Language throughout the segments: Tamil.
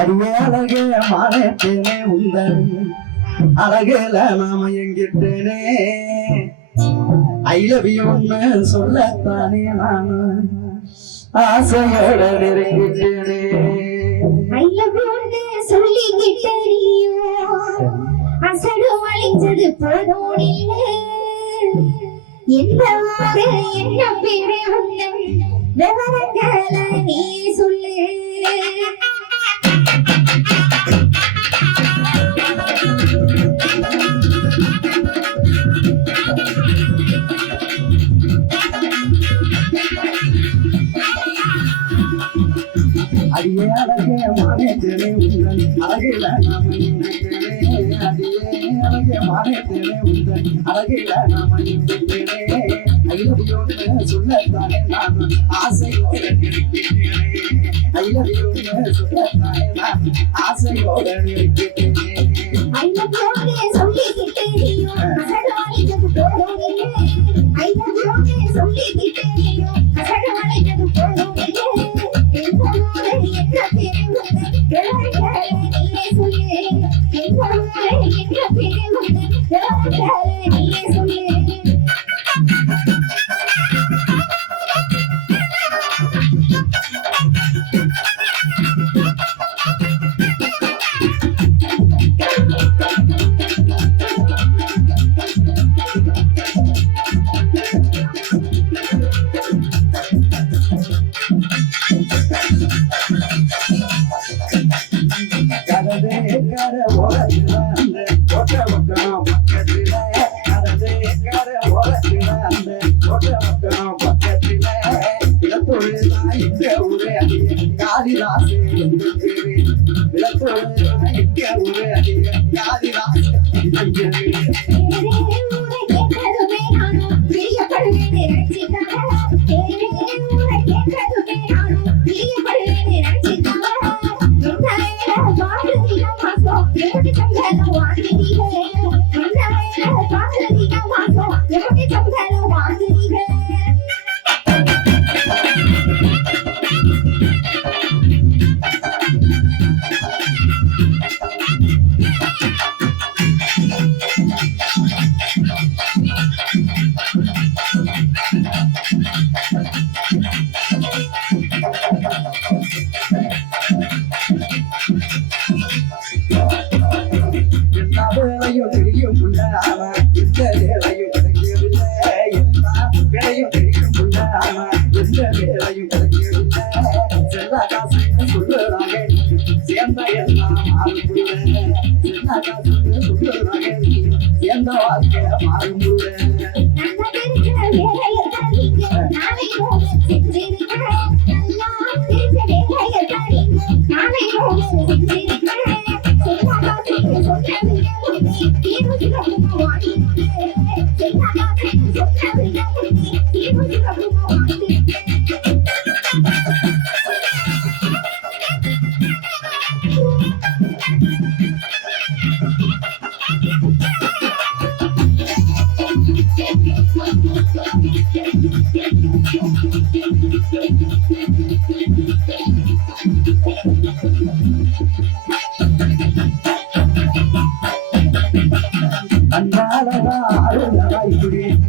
அடியே அழகே மானேத்தேனே உந்தன் அழகேல நாம எங்கிட்டேனே ஐ லவ் யூன்னு சொல்லத்தானே நானு ஆசையோட நெருங்கிட்டேனே ஐ லவ் யூன்னு சொல்லிக்கிட்டேனியோ அசடு வளைஞ்சது போதும் இல்லை எந்த ஊரு என்ன பேரு உந்தன் விவரங்கள நீ சொல்லு அடியே அழகே மானேத்தேனே உந்தன் அழகில நாம எங்கிட்டேனே அடியே அழகே மானேத்தேனே உந்தன் அழகில நாம எங்கிட்டேனே ஐ லவ் யூன்னு சொல்லத்தானே நானு ஆசையோட நெருங்கிட்டேனே ஐ லவ் யூன்னு சொல்லத்தானே நானு ஆசையோட நெருங்கிட்டேனே ஐ லவ் யூன்னு சொல்லிக்கிட்டேனியோ அசடு வளைஞ்சது போதும் இல்லை ஐ லவ் யூன்னு சொல்லிக்கிட்டேனியோ அசடு வளைஞ்சது போதும் இல்லை எந்த ஊரு என்ன பேரு உந்தன் விவரங்கள நீ சொல்லு எந்த ஊரு என்ன பேரு உந்தன் விவரங்கள நீ சொல்லு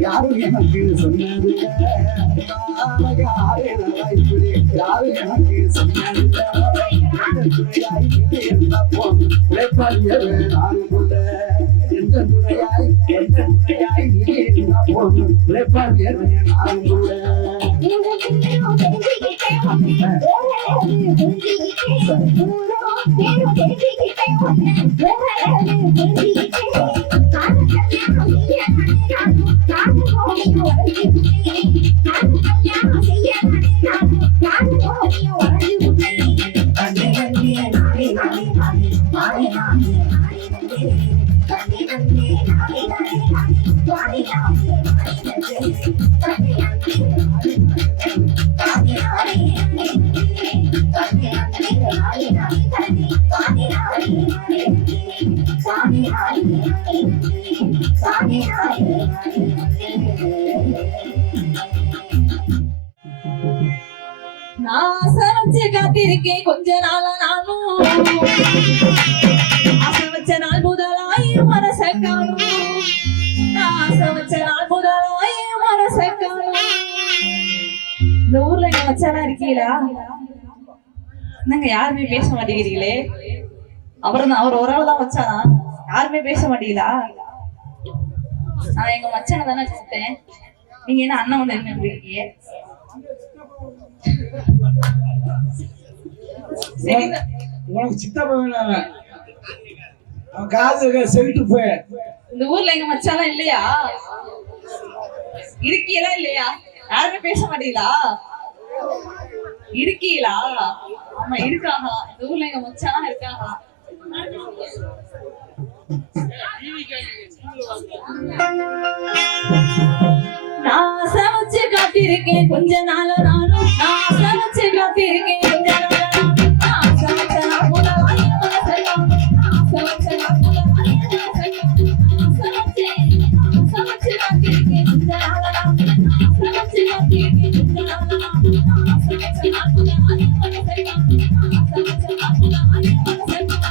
யாரும் எனக்கு சொன்னது யாரும் எனக்கு சொன்னது எந்த துணையாய் நீ போதும் நானும் கூட நான் சமைச்சு காத்திருக்கேன் கொஞ்ச நாளா நானும் ஆசை வச்ச நாள் முதலாய் மனச காணும் ஆசை வச்ச நாள் முதலாய் மனச காணும் இந்த ஊர்ல எங்க மச்சானா இருக்கீங்களா என்னங்க யாருமே பேச மாட்டேங்கிறீங்களே அவர் ஒரு ஆள் தான் வச்சானா யாருமே பேச மாட்டீங்களா நான் எங்க மச்சானை தானே கூப்பிட்டேன் நீங்க என்ன அண்ணன் வந்து என்ன இருக்கீங்க உனக்கு சித்தப்பா வேணாம் அவன் காது செவிட்டு போய் இந்த ஊர்ல எங்க மச்சாலாம் இல்லையா இருக்கீங்களா இல்லையா யாருமே பேச மாட்டீங்களா இருக்கீங்களா ஆமா இருக்காங்களா இந்த ஊர்ல எங்க மச்சாலாம் இருக்காங்களா நான் சமைச்சு காத்திருக்கேன் கொஞ்ச நாள நானும் நான் சமைச்சு காத்திருக்கேன் கொஞ்ச நாள நானும் நான் சமைச்ச நான் முதலாளி மனசெல்லாம் நான் சமைச்ச நான் முதலாளி மனசெல்லாம் சமைச்சு காத்திருக்கேன் கொஞ்ச நாள நானும் நான் சமைச்சு காத்திருக்கேன் கொஞ்ச நாள நானும் நான் சமைச்ச நான் முதலாளி மனசெல்லாம் நான் சமைச்ச நான் முதலாளி மனசெல்லாம்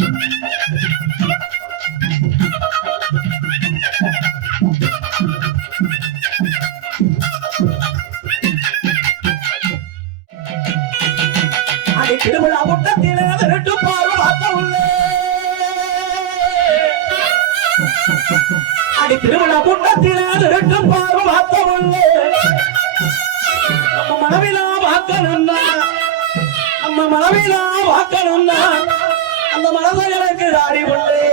Thank you. திருவிழா கூட்டத்திலே விரட்டு பார்வை பார்த்த உள்ளே அடி திருவிழா கூட்டத்திலே விரட்டு பார்வை பார்த்த உள்ளே நம்ம மனவிலா வாக்கணும்னா நம்ம மனவிலா வாக்கணும்னா அந்த மனதைகளுக்கு ஆடி உள்ளே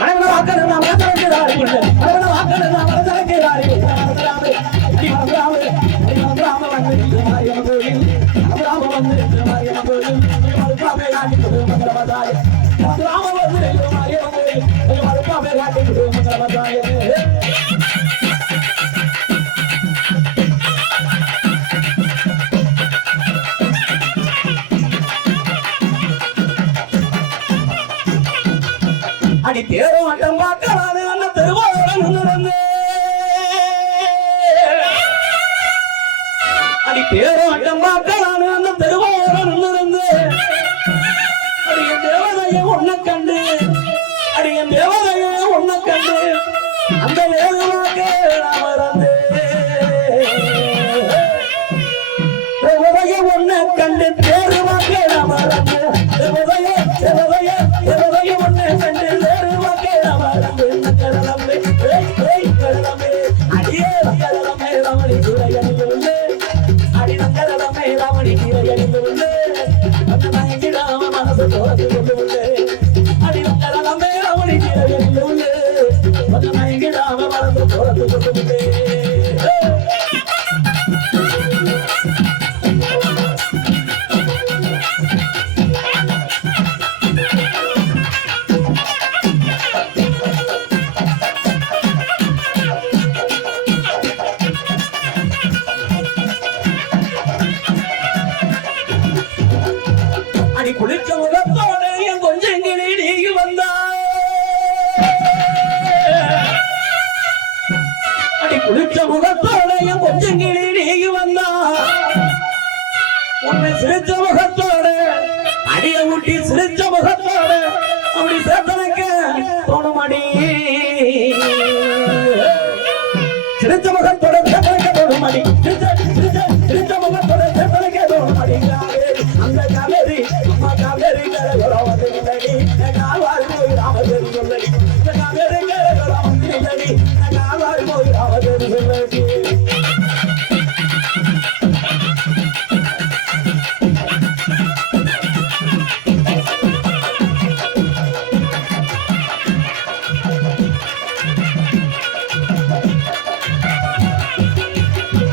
மனவிலா வாக்கணும்னா மனதைகளுக்கு ஆடி உள்ளே மனவிலா வாக்கணும்னா மனதைகளுக்கு ஆடி உள்ளே அடி தேரும் அட்டம் பார்க்கலாது அந்த தெருவோரம் அடி தேரும் அட்டம் பார்க்கலாது அந்த தெருவோரம் அடிய தேவதைய ஒன்ன கண்டு அடிய தேவதைய ஒன்ன கண்டு அந்த வேகமாக அமர்ந்து தேவதைய ஒன்ன கண்டு தேர்வாக அமர்ந்து தேவதைய தேவதைய தேவதைய ஒன்ன கண்டு தேர்வாக அமர்ந்து கடலமே கடலமே அடியே கடலமே ரமணி துறையணிந்து அடி கடலமே ரமணி துறையணிந்து மனசு தோறது கொண்டு உண்டு அடி கடலமே ரமணி துறையணிந்து மனசு தோறது கொண்டு உண்டு குளிச்ச முகத்தோட என் கொஞ்சம் நீங்கி வந்தா அடி குளிச்ச முகத்தோட என் கொஞ்சம் நீங்கி வந்தா உன்னை சிரிச்ச முகத்தோட அடிய ஊட்டி சிரிச்ச முகத்தோட அப்படி சேர்த்தனுக்கு தோணுமடி சிரிச்ச முகத்தோட சேர்த்தனுக்கு தோணுமடி சிரிச்ச முகத்தோட சேர்த்தனுக்கு தோணுமடி அந்த காவேரி அம்மா காவேரி கரகராமதி காவாரி போய் ராமதேவி சொல்லடி காவேரி கரகராமதி காவாரி போய் ராமதேவி சொல்லடி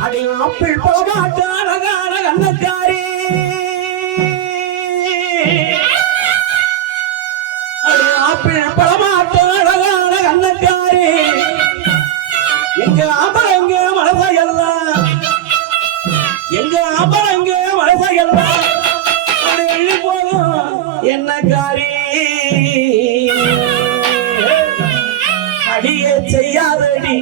அடி ஆப்பிள் போகாட்ட அழகான கண்ணக்காரி பழமாட்ட அழகான கண்ணக்காரி எங்க ஆம்பளங்க மனசையெல்லாம் எங்க ஆம்பளங்க மனசையெல்லாம் எள்ளி போகும் என்ன காரி அடியே செய்யாதடி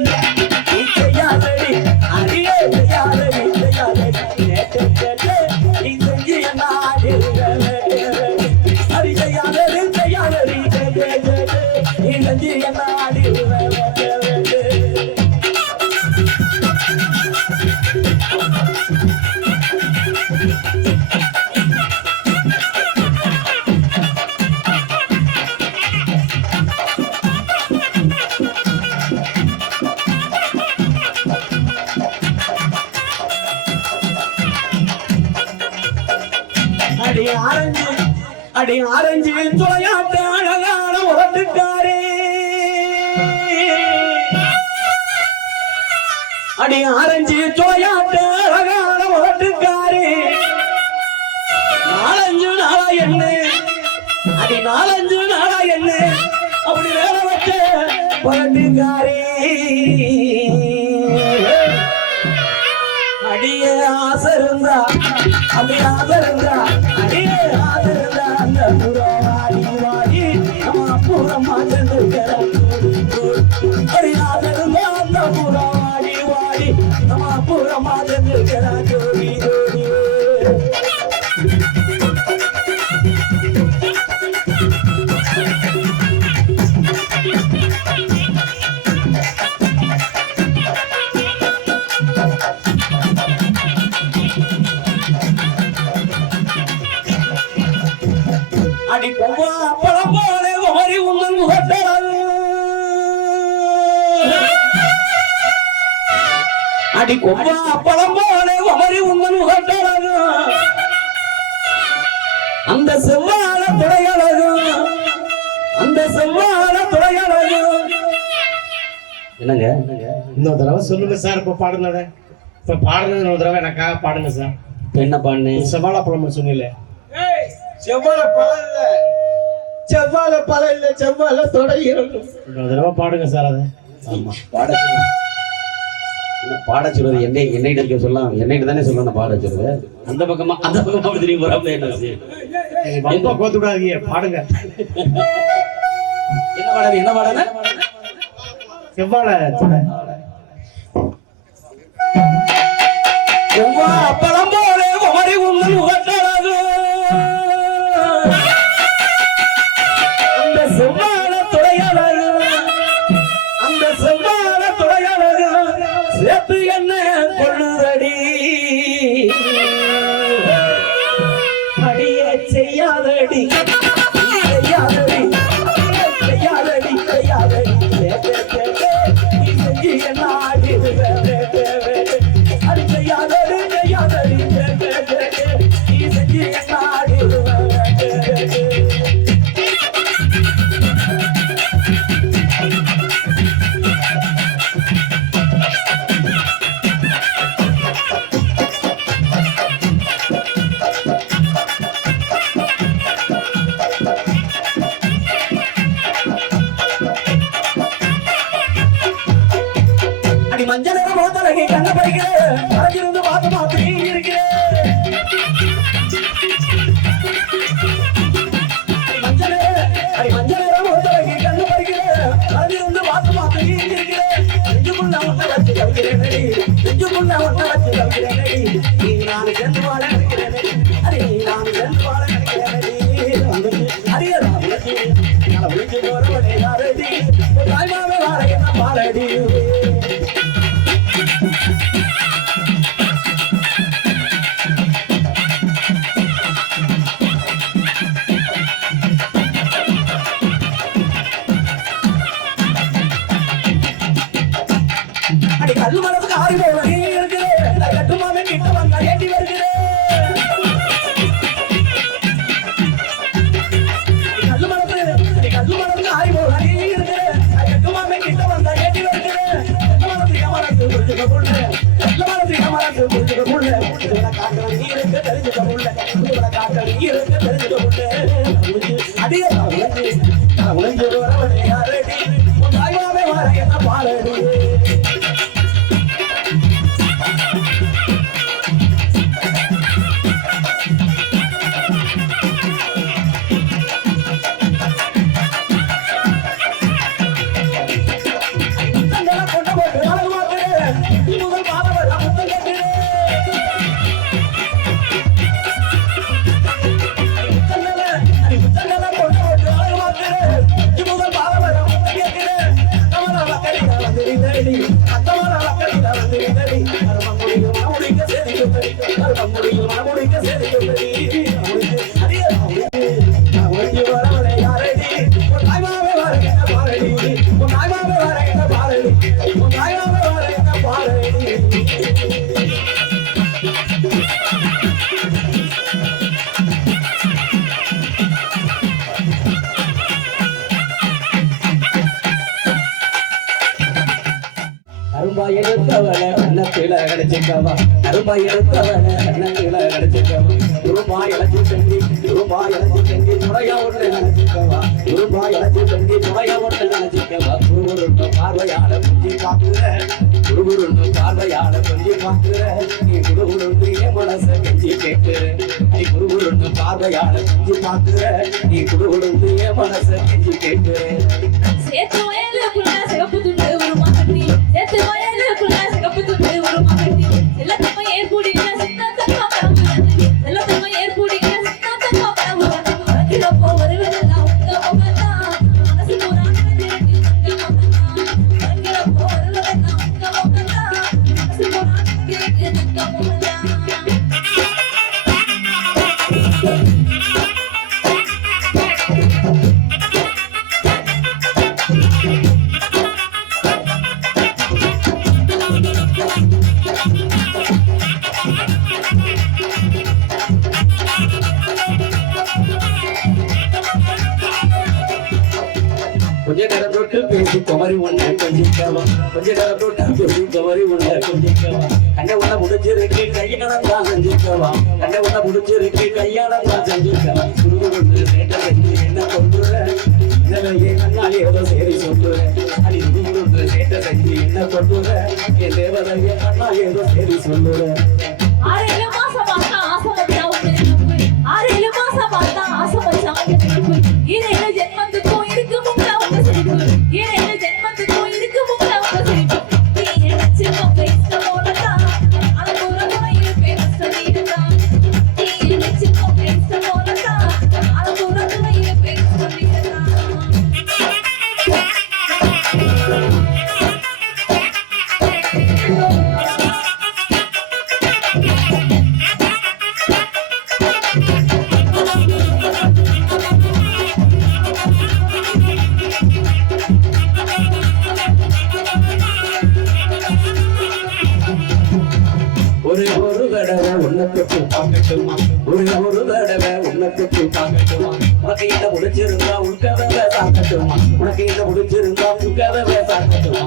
நீ செய்யாதடி அடியே செய்யாதடி செய்யாதடி கேட்டு கேட்டு நீ செஞ்சு என்ன அடி செய்யாதடி செய்யாதடி நீ செஞ்சு என்ன அடி அடி ஆரஞ்சு துளையாட்ட அழகான உரட்டுக்காரே அடி ஆரஞ்சு துளையாட்ட அழகான உரட்டுக்காரே நாலஞ்சு நாளா என்ன அடி நாலஞ்சு நாளா என்ன அப்படி வேலை வச்ச உரட்டுக்காரே அடியே ஆசை இருந்தா அப்படி ஆசை இருந்தா அடியே ஆசை இருந்தா அந்த புறம் வாடி வாடி நம்ம புறம் அடி ஆசை இருந்தா அந்த புறம் வாடி வாடி நம்ம புறம் ஜோடி ஜோடி அடி கொம்பா அப்பளம் போல குமரி உங்கள் முகட்டழகும் அந்த செவ்வாழ துறையழகும் அந்த செவ்வாழ துறையழகும். என்னங்க இன்னொரு தடவை சொல்லுங்க சார். இப்ப பாடுனத இப்ப பாடுனது இன்னொரு தடவை எனக்காக பாடுங்க சார். என்ன பாடுனே? செவ்வாழைப்பழம் சொன்னீங்களே. செவ்வாழை பழம் இல்ல, செவ்வாழை பழம் இல்ல, செவ்வாழை தொடங்கிறது. இன்னொரு தடவை பாடுங்க சார். அதை ஆமா பாட சொல்லுங்க. என்ன பாட சொல்றது? என்னைட்ட சொல்லலாம், என்னைட்ட தானே சொல்லணும் பாட சொல்றது. அந்த பக்கமா திரும்பி போறாப்ல என்ன ரொம்ப கோத்து விடாதீங்க, பாடுங்க. என்ன பாடல்? என்ன பாடல? செவ்வாழை துறை. அப்பளம் போல குமரி உங்கள் முகட்டழகும் அந்த செவ்வாழ துறையழகும் அந்த செவ்வாழ துறையழகும் சேர்த்து என்ன கொள்ளுதடி அடிய செய்யாதடி செய்யாதடி செய்யாதடி செய்யாதடி நீ செஞ்சு என்ன ஆடிடுவே அடி செய்யாதடி செய்யாதடி நீ செஞ்சு என்ன ஆடிடுவே. அடி மஞ்சள் நிற மோதலகை கண்ண பறிக்கிறேன் அரைஞ்சிருந்து பார்த்து பார்த்து இருக்கிறேன். அடி மஞ்சள் நிற மோதலகை கண்ண பறிக்கிறேன் அரைஞ்சிருந்து பார்த்து பார்த்து இருக்கிறேன். நெஞ்சுக்குள்ள ஒன்றை வச்சு கவிக்கிறேன், நெஞ்சுக்குள்ள ஒன்றை வச்சு கவிக்கிறேன். நீ நான் சென்று வாழ நினைக்கிறேன், அடி நீ நான் சென்று வாழ நினைக்கிறேன். அரியடா உழைச்சி போறவனே யாரடி தாய்மாவே வாழ என்ன பாலடி. அடி கல்லு மரத்துக்கு ஆறு போல நீ இருக்கிறேன் கட்டுமாவே கிட்ட வந்தா ஏட்டி வருகிறேன். கல்லு மரத்துக்கு ஆறு போல நீ இருக்கிறேன் கட்டுமாவே கிட்ட வந்தா ஏட்டி வருகிறேன். மரத்து புரிஞ்சுக்க புள்ள கல்லு மரத்துக்கு மரத்து புரிஞ்சுக்க புள்ள காக்கல நீ இருக்க தெரிஞ்சுக்க புள்ள காக்கல நீ இருக்க தெரிஞ்சுக்க புள்ள. அடியே உழைஞ்சு வரவனே யாரடி தாய்மாவே வாழ என்ன பாலடி. அரும்பாய் எடுத்தவன அன்னத்தில கிடைச்சிக்கவா அரும்பாய் எடுத்தவன அன்னத்தில கிடைச்சிக்கவா ரூபாய் இழச்சி தங்கி துறையா ஒன்று நினைச்சிக்கவா ரூபாய் இழச்சி தங்கி துறையா ஒன்று நினைச்சிக்கவா குருகுருண்டு பார்வையால கொஞ்சி பார்க்குற குருகுருண்டு பார்வையால கொஞ்சி பார்க்குற நீ குருகுருண்டு என் மனச கெஞ்சி கேட்குற நீ குருகுருண்டு பார்வையால கொஞ்சி பார்க்குற நீ குருகுருண்டு என் மனச கெஞ்சி கேட்குற. சேத்து வயலுக்குள்ள சிவப்பு துண்டு ஒரு மகட்டி சேத்து வயலுக்குள்ள சிவப்பு துண்டு ஒரு மகட்டி எல்லாத்தையும் ஏற்புடிக்கிற சின்னத்தம்மா பரம்புறது எல்லாத்தையும் ஏற்புடிக்கிற சின்னத்தம்மா பரம்புறது அங்கிலப்போ வருவதெல்லாம் உங்க முகத்தான் மனசு புறான அங்கிலப்போ வருவதெல்லாம் உங்க முகத்தான் மனசு புறான உங்க முகத்தான். கொஞ்ச நேரம் தொட்டு பேசி குமரி ஒண்ணு கொஞ்சிக்கவா கொஞ்ச நேரம் தொட்டு பேசி குமரி ஒண்ணு கொஞ்சிக்கவா கண்ணை ஒண்ண முடிஞ்சிருக்கு கையாளம் தான் செஞ்சுக்கவா கண்ணை ஒண்ண முடிஞ்சிருக்கு கையாளம் தான் செஞ்சுக்கவா குருகுரு சேட்டை செஞ்சு என்ன கொண்டுற நிலையே கண்ணால் ஏதோ சரி சொல்லுற அடி குருகுரு சேட்டை செஞ்சு என்ன கொண்டுற என் தேவதைய கண்ணால் ஏதோ சரி சொல்லுற 6-7 மாசம் பார்த்தா ஆசை வச்சா உனக்கு 6-7 மாசம் பார்த்தா ஆசை வச்சா உனக்கு 7 ஜென்மத்துக்கும் இருக்கு முங்க உங்க சிரிப்பு 7 ஜென்மத்துக்கும் இருக்கு முங்க உங்க சிரிப்பு நீ நினைச்சுக்கோ பேச போலதான் அழகுறமா இருப்பேன் சொல்லிடுதான் நீ நினைச்சுக்கோ பேச போலதான் அழகுறமா இருப்பேன் சொல்லிடுதான் ஒரு தடவை உன்னை தொட்டு பார்க்கட்டுமா ஒரு தடவை உன்னை தொட்டு பார்க்கட்டுமா உனக்கு என்ன முடிச்சிருந்தா உட்கதவை சாக்கட்டுமா உனக்கு என்ன முடிச்சிருந்தா உட்கதவை சாக்கட்டுமா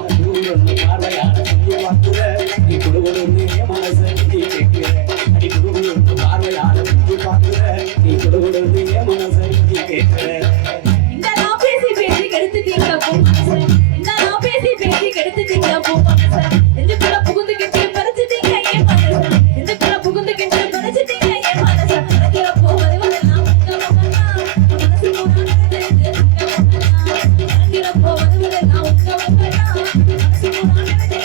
பார்வையான பார்க்குற நீ குடுகுடுன்னு மனசை கேட்கிற அடி குடுகுடுன்னு பார்வையான பார்க்குற நீ குடுகுடுன்னு மனசை கேட்கிற இந்த நான் பேசி கெடுத்துட்டீங்க போ மனச இந்த நான் பேசி கெடுத்துட்டீங்க போ மனச நெஞ்சுக்குள்ள புகுந்துக்கிட்டு பறிச்சுட்டீங்க என் மனச நெஞ்சுக்குள்ள புகுந்துக்கிட்டு பறிச்சுட்டீங்க என் மனச அடிக்கிற போவது வரலாம் மனசு அடிக்கிற போவது வரலாம் மனசு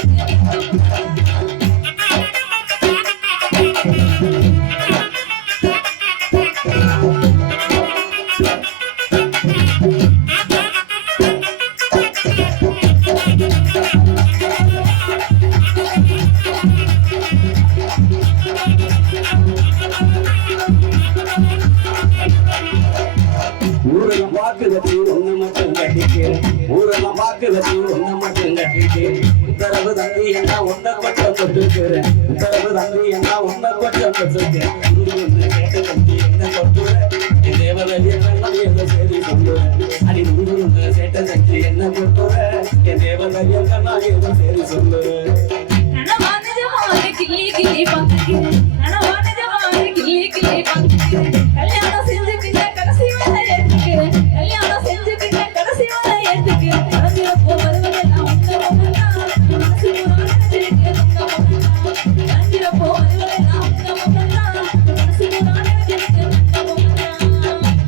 ஊரெல்லாம் பார்க்க வச்சு ஒண்ணு மட்டும் கட்டிக்கிறேன் ஊரெல்லாம் பார்க்க வச்சு ஒண்ணு மட்டும் கட்டிக்கிறேன் உத்தரவு தந்தி என்ன ஒன்ன கொட்டம் தொட்டுக்கிறேன் உத்தரவு தந்தி என்ன ஒன்ன கொட்டம் தொட்டுக்கிறேன் கேட்டு தந்தி என்ன கொட்டுறேன் என் தேவதைய எல்லாம் ஏதோ சரி சொல்லுறேன் அடி முருகு சேட்டை தந்தி என்ன கொட்டுறேன் என் தேவதைய எல்லாம் ஏதோ சரி சொல்லுறேன் கிள்ளி கிள்ளி பாக்குறேன் கிள்ளி கிள்ளி பாக்குறேன் கல்யாணம் செஞ்சுக்கிட்ட கடைசி வரை ஏத்துக்கிறேன் கல்யாணம் செஞ்சுக்கிட்ட கடைசி வரை ஏத்துக்கிறேன் அஞ்சிரப்போ வருவதெல்லாம் உங்க முகம்தான் மனசு அஞ்சிரப்போ வருவதெல்லாம் உங்க முகம்தான் மனசு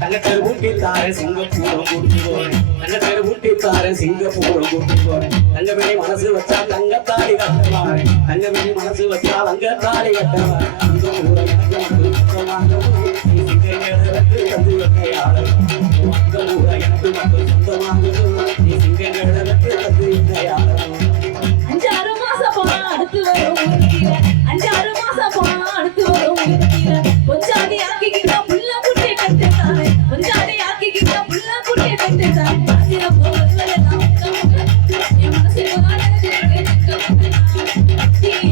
தங்கத்தர் ஊட்டி தார சிங்கப்பூரம் கூட்டி போறேன் தங்கத்தர் ஊட்டி தார சிங்கப்பூரம் கூட்டி போறேன் தங்கமணி மனசு வச்சா தங்கத்தாடி கட்டவாரேன் தங்கமணி மனசு வச்சா தங்கத்தாடி கட்டவாரேன் அந்த ஊரை எனக்கு சொந்தமாகவும் நீ சிங்கங்களுக்கு தந்து வைக்கையாளர் அந்த ஊரை எனக்கு மட்டும் சொந்தமாகவும் நீ சிங்கங்களுக்கு தந்து வைக்கையாளர் 5-6 மாசம் போனா அடுத்து வரும் உருக்கிற 5-6 மாசம் போனா அடுத்து வரும் உருக்கிற கொஞ்சாடி ஆக்கிக்கிட்டா புள்ள குட்டி கட்டுத்தானே கொஞ்சாடி ஆக்கிக்கிட்டா புள்ள குட்டி கட்டுத்தானே அஞ்சிரப்போ வருவதெல்லாம் என் மனசு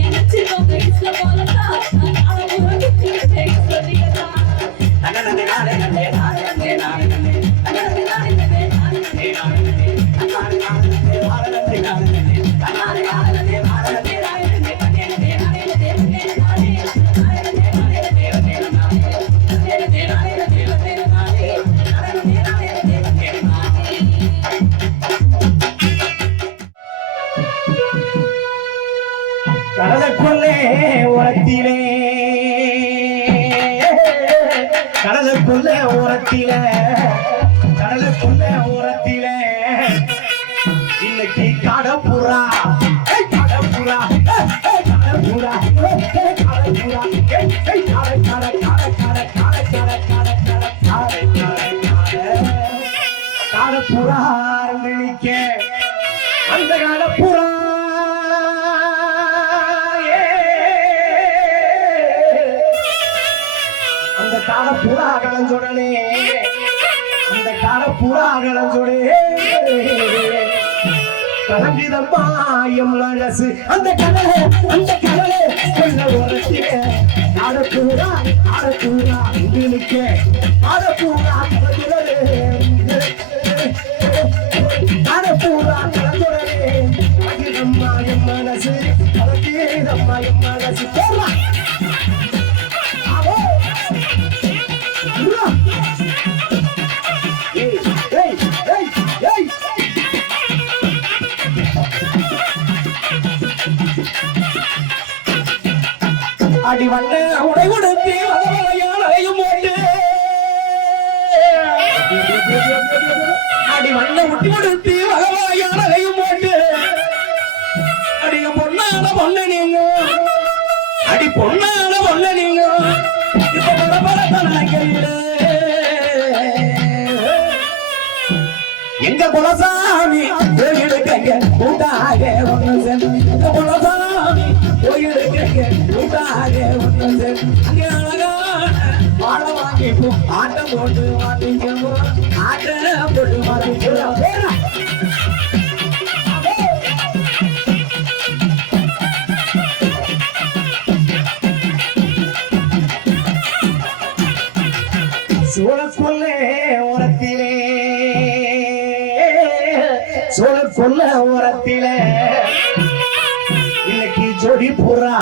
நினைச்சுக்கோ பேச போலதான் கடலுக்குள்ளே உரத்திலே கடலுக்குள்ளே உரத்திலே கடலுக்குள்ளே உரத்திலே இன்னைக்கு கடப்புறா கடப்புறா கடப்புறா கடப்புறா நினைக்க அந்த கடப்புறா அந்த காடப்புறா கலஞ்சொடனே அந்த காடப்புறா கலஞ்சொடே கலங்கிதம்மா எம் மனசு அந்த கடலே மனசு போடுறா ஏய் ஏய் ஏய் ஏய் அடி வண்ண உடை உடுத்தி வகையும் போட்டு அடி வண்ண உட்டி உடுத்தி வகையும் போட்டு அடிங்க பொண்ணான பொண்ணு நீங்க அடி பொண்ணான பொண்ணு நீங்க இப்ப பரபரத்த நினைக்கிறீங்க எங்க குலசாமி கோயிலுக்கு கூட்டாக ஒண்ணு சேர்ந்து எங்க குலசாமி கோயிலுக்கு கூட்டாக ஒண்ணு சேர்ந்து அங்கே அழகான வாழ வாங்கிப்போம் ஆட்டம் போட்டு மாட்டிக்குவோம் ஆட்டம் போட்டு மாட்டிக்குவோம் சோழக்கொல்ல ஓரத்திலே சோழக்கொல்ல ஓரத்திலே இன்னைக்கு ஜோடி புறா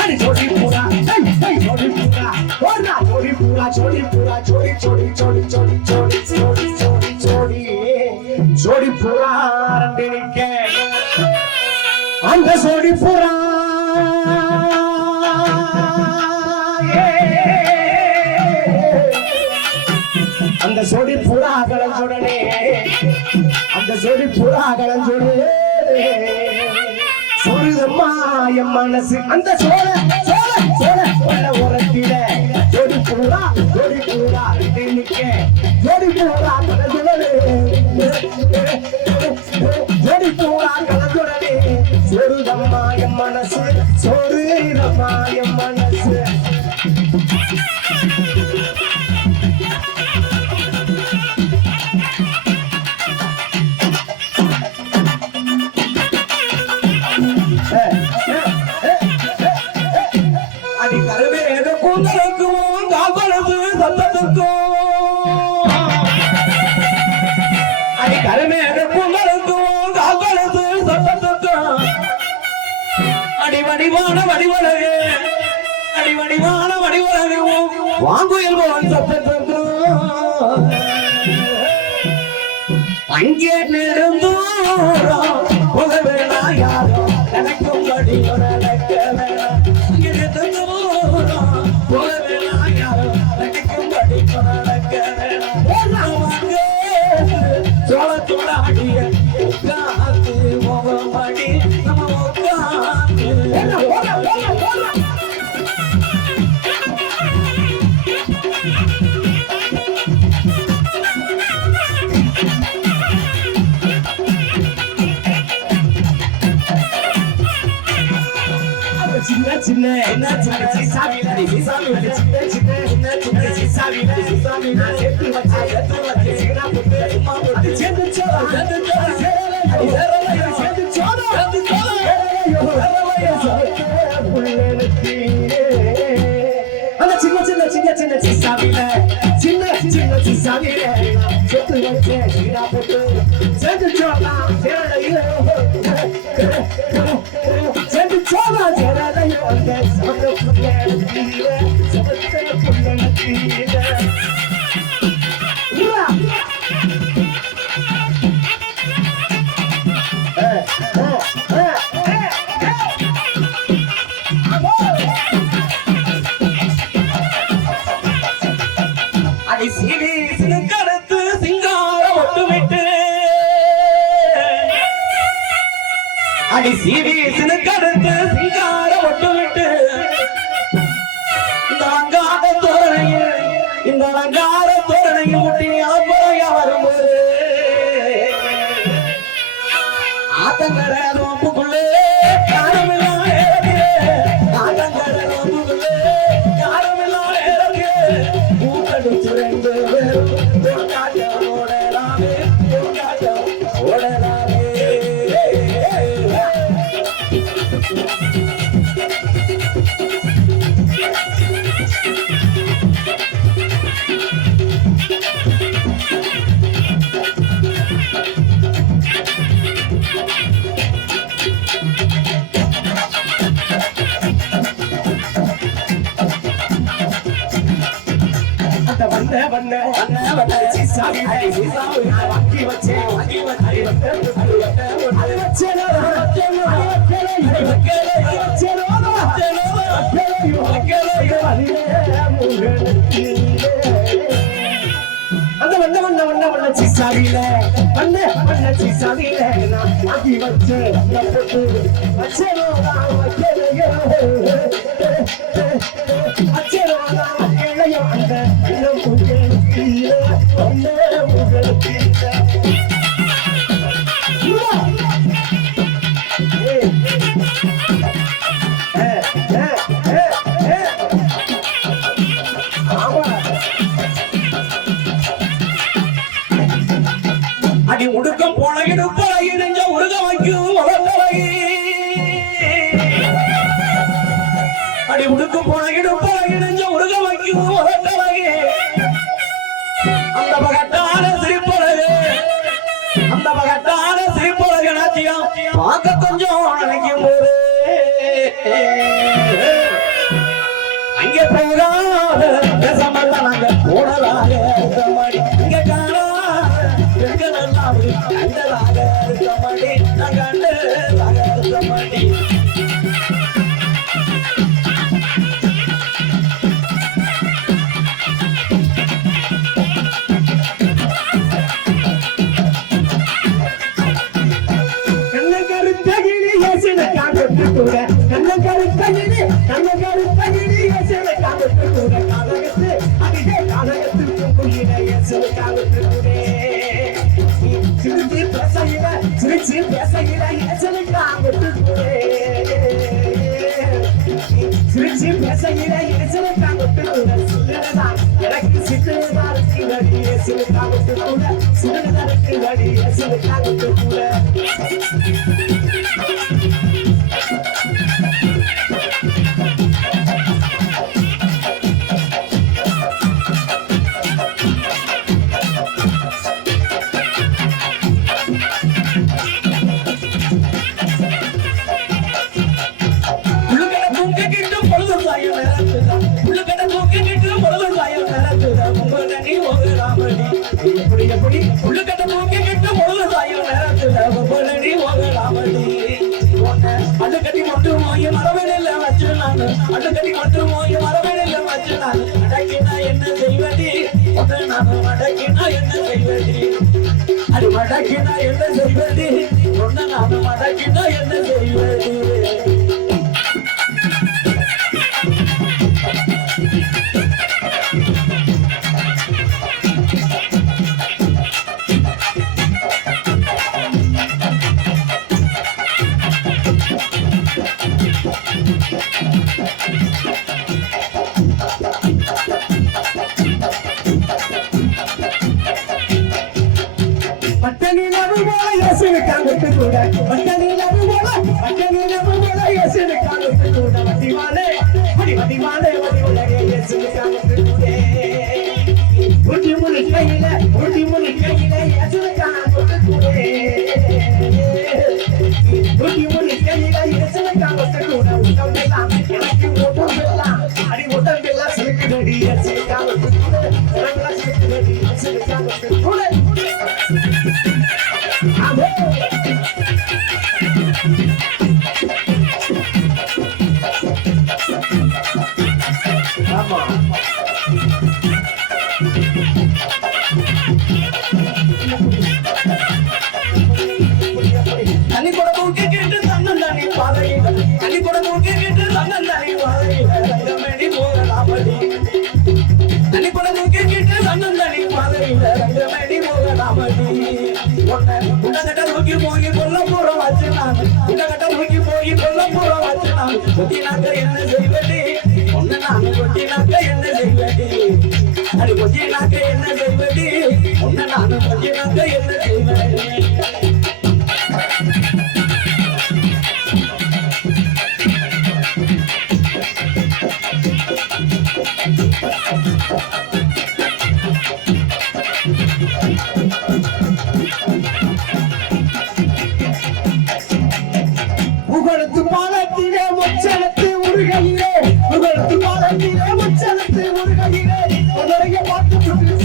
அடி ஜோடி புறா ஜோடி புறா ஓடா ஜோடி புறா ஜோடி புறா ஜோடி ஜோடி ஜோடி ஜோடி ஜோடி ஜோடி ஜோடி ஜோடி ஜோடி புறா ரெண்டு நிக்க அந்த ஜோடி புறா அந்த சொடி புறா கலஞ்சுடனே அந்த சொடி புறா கலஞ்சுடு சொல்லுதம்மா என் மனசு அந்த சோழ சோழ சோழ சோழ உரத்தில ஜோடி புறா நிக்க ஜோடி புறா கலஞ்சுடனே ஜோடி புறா கலஞ்சுடனே சொல்லுதம்மா என் மனசு சொல்லுதம்மா என் மனசு அடி கருவேக கூந்தலுக்கும் காப்பளவு சத்தத்துக்கும் அடி கருவேக கூந்தலுக்கும் காப்பளவு சத்தத்துக்கும் அடி வடிவான வடிவழகு அடி வடிவான வடிவழகு வாங்குயல் போன் சத்தத்துக்கும் அங்கே நெடுந்தூரம் புக வேணா யாரோ நடக்கும் படி நடக்க வேணாம் அங்கே நெடுந்தூரம் புக வேணா யாரோ நடக்கும் படி நடக்க வேணாம் சோழத்தோட அடிய உட்காந்து முகம் அடி நம்ம உட்காந்து சின்ன சின்ன என்ன சின்ன சிசாவில சிசாவில சின்ன சின்ன என்ன சின்ன சிசாவில சிசாவில சேர்த்து வச்சு சீனா போட்டு சும்மா போட்டு சேர்த்து சோளா சேர்த்து சோளா அடி சேரலையோ சேர்த்து சோளா சேர்த்து சோளா சேரலையோ புள்ளனுக்கு அந்த சின்ன சின்ன சின்ன சின்ன சிசாவில சின்ன சின்ன சிசாவில சேர்த்து வச்சு சீனா போட்டு சேர்த்து சோளா சேரலையோ சேர்த்து சோளா சேரலையோ அந்த சமத்த புள்ளனுக்கு சமத்த புள்ளனுக்கு அடி சீவி சினுக்கடுத்து சிங்கார ஒட்டு விட்டு அடி சீவி சினுக்கடுத்து சிங்கார ஒட்டு விட்டு வாங்கி வச்சேன் அது வச்சேனோ அந்த வண்ண சிசாவில வண்ண சிசாவில நான் வாங்கி வச்சேன் வச்சேனோ அந்த அடி உடுக்கம் போன இடுப்பழகி நெஞ்ச உருக வைக்கும் அடி உடுக்கம் போன இடுப்பழகி நெஞ்ச உருக வைக்கும் அந்த பகட்டான சிரிப்பழகு நாச்சியம் பார்க்க கொஞ்சம் நினைக்கும் போது அங்கே போகாத பேசமல்ல நாங்க போனதாக மாடி இங்க கண்டதாக இருக்க மாடி நான் கண்டதாக இருக்க மாடி எனக்கு சித்தா எப்படி உள்ளுக்கட்ட தூக்கி கிட்டு பொழுது சாயும் நேரத்துல ஒவ்வொரு ஓகலாமடி அழுக்கட்டி மட்டும் மோய மரவேல வச்சு நான் அழுக்கட்டி மட்டும் மோய மரவேல வச்சு நான் அடக்கினா என்ன செய்வதி நான் அடக்கினா என்ன செய்வதி அது மடக்கினா என்ன செய்வதி ஒன்ன நான் மடக்கினா என்ன செய்வதி என்ன செய்வடி ஒன்னு நான் கொட்டினாக்க என்ன செய்வடி அது கொட்டினாக்க என்ன செய்வடி ஒன்னு நான் கொட்டினாக்க என்ன செய்வடி புகழ்த்து பாலத்திலே முச்சலத்து உருகையிலே புகழ்த்து பாலத்திலே முச்சலத்து உருகையிலே உன்னுடைய பாட்டு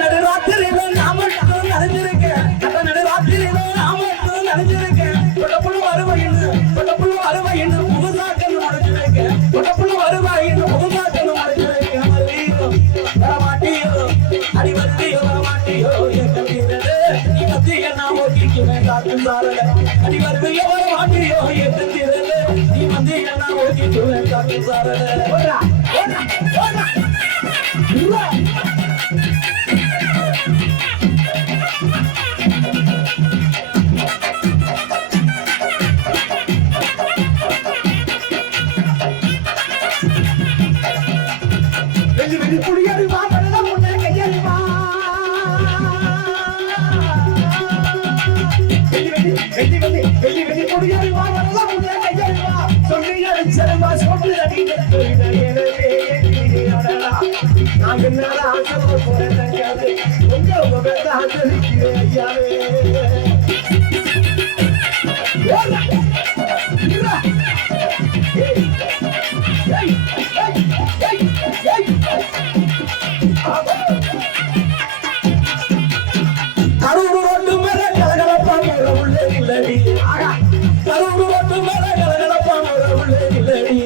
நடு ராத்திரியில நாம நனைஞ்சிருக்கேன் நடு ராத்திரியில நாம நனைஞ்சிருக்கேன் புள்ள வருவாயின்னு புதுசாக்கன்னு முடிச்சிருக்கேன் புள்ள வருவாயின்னு புதுசாக்கன்னு முடிச்சிருக்கேன் வரமாட்டியோ அடி வந்தியோ வரமாட்டியோ என் கண்ணீரே நீ மத்திய நான் ஓட்டிக்குவேன் காத்து சாரல அடி வருவியோ வரமாட்டியோ என் கண்ணீரே நீ மத்திய நான் ஓட்டிக்குவேன் காத்து சாரல குடியறிவா பணம் முன்னே கையறிவா வெள்ளி குடியறிவா பணம் முன்னே கையறிவா சொல்லி அடிச்சரமா சொல்லி நான் என்னடா ஆசை போறேன் கொஞ்சம் ஆச்சரிக்கிறேன் ஐயாவே கரூர் ரோட்டு மேல கலகலப்பா போற உள்ளே இல்லடி கரூர் ரோட்டு மேல கலகலப்பா போற உள்ளே இல்லடி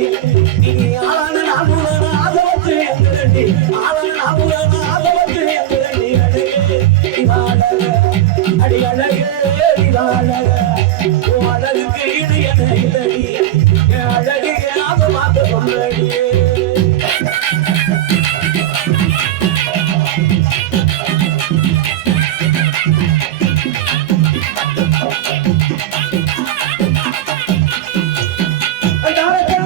நீ ஆளான நாமுலன ஆசை வச்சு எந்திரடி ஆளான நாமுலன ஆசை வச்சு எந்திரடி அழகே இவாழக அடி அழகே இவாழக உன் அழகுக்கு ஈடு என இல்லடி என் அழகு ஆசை மாத்த சொல்லடி கல்யாணத்தை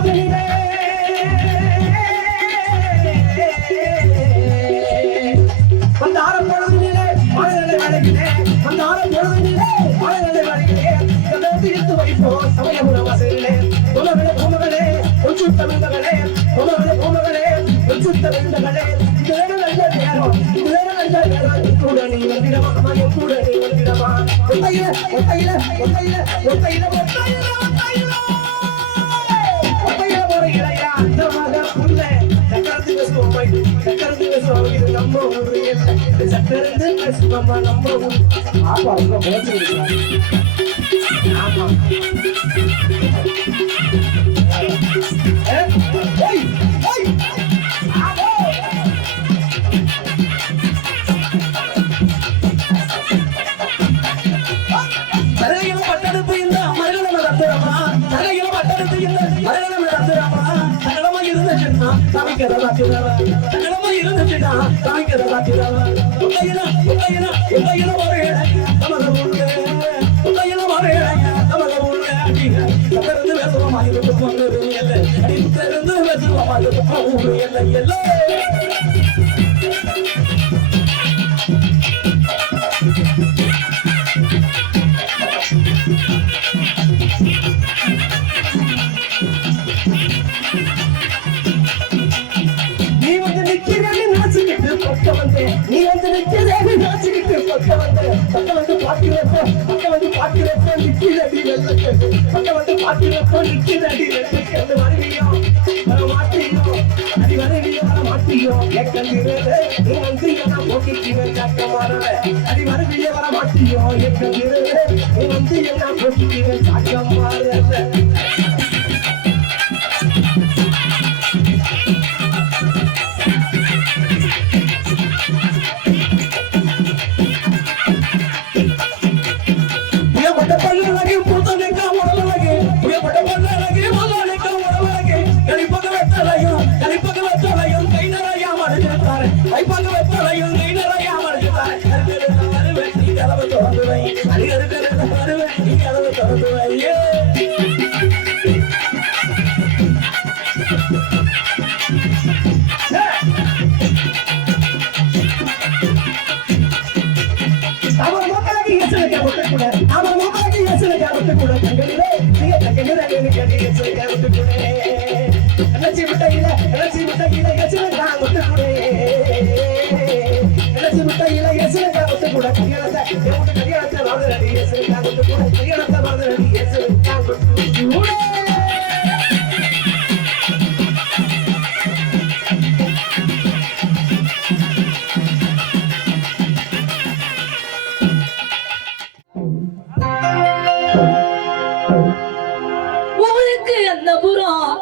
புறம்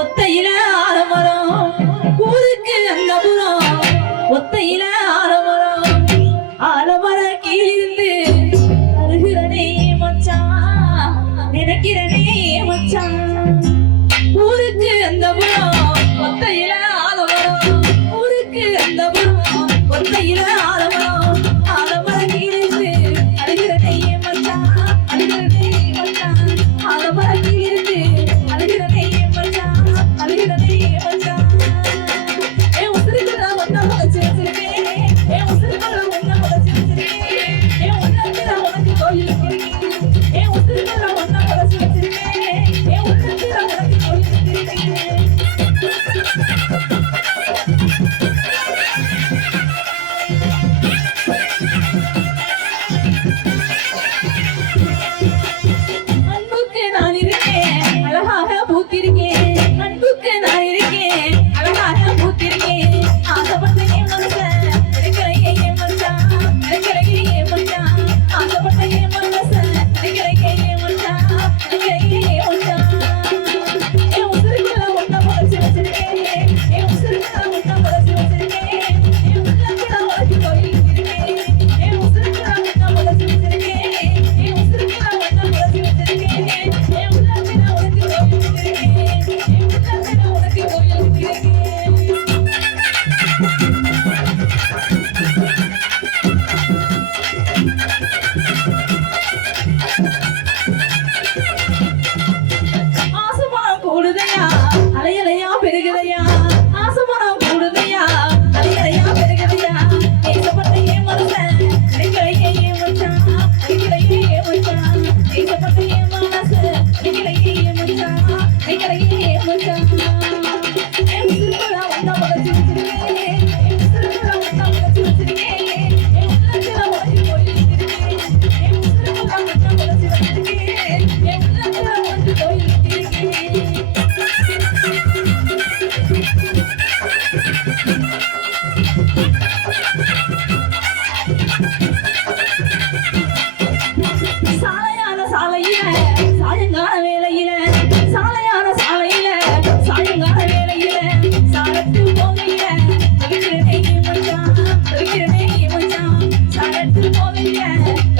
ஒத்தையில ஆலமரம் ஊருக்கு அந்த புறம் ஒத்தையில ஆலமரம் ஆலமர கீழிருந்து அருகிறனே மச்சான் நினைக்கிறனே மச்சான் ஊருக்கு அந்த புறம் ஒத்தையில ஆலமரம் ஊருக்கு அந்த புறம் ஒத்தையில ஆலமரம் ஆலமர கீழிருந்து அருகிறனே மச்சான் அருகிறனே மச்சான் ஆலமர கீழிருந்து அருகிறனே மச்சான் அருகிறனே மச்சான் ஏ உசுருக்குள்ள ஒன்ன பகச்சு வச்சிருக்கேன் ஏ உசுருக்குள்ள ஒன்ன பகச்சு வச்சிருக்கேன் ஏ உன்னத்துல உனக்கு கோயில் இருக்கேன் ஏ உசுருக்குள்ள ஒன்ன பகச்சு வச்சிருக்கேன் ஏ உன்னத்துல உனக்கு கோயில் இருக்கேன் அன்புக்கு நான் இருக்கேன் அழகாக பூத்திருக்கேன் அன்புக்கு நான் இருக்கேன் அழகாக பூத்திருக்கேன் ஆசைப்பட்ட என் மனசன் இருக்கிறையே என் மச்சான் இருக்கிறையே என் மச்சான் ஆசைப்பட்ட என் மனசன் இருக்கிறையே என் மச்சான் இருக்கிறையே என் மச்சான் என் உசுருக்குள்ள ஒன்ன பகச்சு வச்சிருக்கேன் என் உசுருக்குள்ள ஒன்ன பகச்சு வச்சிருக்கேன் என் உள்ளத்துல உனக்கு கோயில் இருக்கேன் என் உசுருக்குள்ள ஒன்ன பகச்சு வச்சிருக்கேன் என் உசுருக்குள்ள ஒன்ன பகச்சு வச்சிருக்கேன் என் உள்ளத்துல உனக்கு கோயில் இருக்கேன் என் உள்ளத்துல உனக்கு கோயில் இருக்கேன் ஆசமரம் கூடுதையா அலையலையா பெருகுதையா ஆசமரம் கூடுதையா அலையலையா பெருகுதையா ஏசப்பட்ட ஏன் மனசன் நினைக்கலையே ஏன் மச்சான் நினைக்கலையே ஏன் மச்சான் ஏசப்பட்ட ஏன் மனசன் நினைக்கலையே ஏன் மச்சான் நினைக்கலையே ஏன் மச்சான் என் உசுருக்குள்ள ஒன்ன பகச்சு வச்சிருக்கேன் என் உசுருக்குள்ள ஒன்ன பகச்சு வச்சிருக்கேன் என் உள்ளத்துல உனக்கு கோயில் இருக்கேன் என் உசுருக்குள்ள ஒன்ன பகச்சு வச்சிருக்கேன் என் உள்ளத்துல உனக்கு கோயில் இருக்கேன் சாலையான சாலையில சாயங்கால வேளையில சாலையான சாலையில சாயங்கால வேளையில சாரத்து போகையில வைக்கிறனே மச்சான் வைக்கிறனே மச்சான் சாரத்து போகையில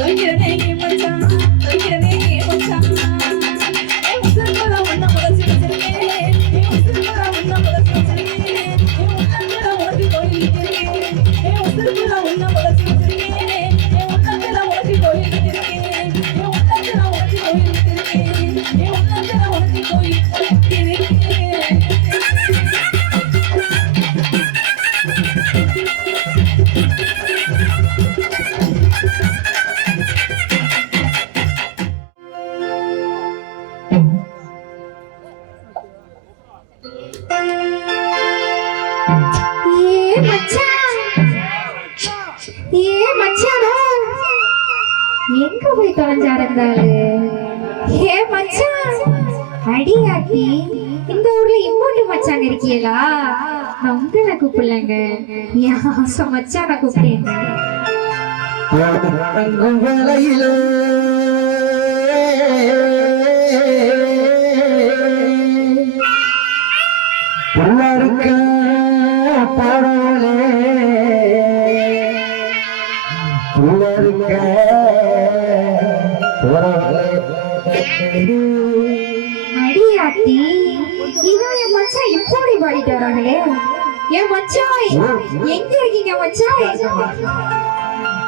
வைக்கிறனே மச்சான் வைக்கிறனே மச்சான் என் உசுருக்குள்ள ஒன்ன பகச்சு வச்சிருக்கேன் என் உசுருக்குள்ள ஒன்ன பகச்சு வச்சிருக்கேன் என் உள்ளத்துல உனக்கு கோயில் இருக்கேன் என் உசுருக்குள்ள ஒன்ன பகச்சு வச்சிருக்கேன் என் உள்ளத்துல உனக்கு கோயில் இருக்கேன் என் உள்ளத்துல உனக்கு கோயில் இருக்கேன் என் உள்ளத்துல உனக்கு கோயில் இருக்கேன் ஏ மச்சான் ஏ மச்சானோ எங்க போய் தொலைஞ்சா இருந்தாரு ஏ மச்சான் அடியாக்கி இந்த ஊர்ல இம்மோட்டு மச்சான் இருக்கீங்களா நான் உங்களை கூப்பிடலங்க என் ஆசை மச்சான கூப்பிட்டேன் தங்கும் வேளையிலே புல்லறுக்க போறவளே புல்லறுக்க போறவளே அடியாத்தி இதான் என் மச்சான் இப்படி பாடிட்டு வராங்களே என் மச்சாய் எங்க இருக்கீங்க மச்சாய்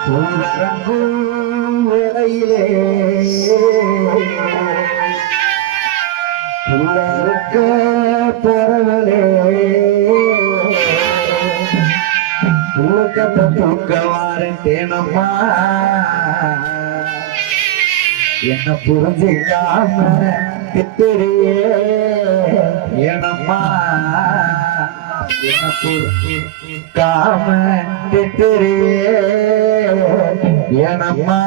புல்லறுக்கும் வேளையிலே புல்லறுக்க போறவளே தூக்கத்தை தூக்க வாரேனம்மா என்ன புரிஞ்சுக்காம பித்திரியே ஏனம்மா என்ன புரிஞ்சுக்காம பித்திரியே ஏனம்மா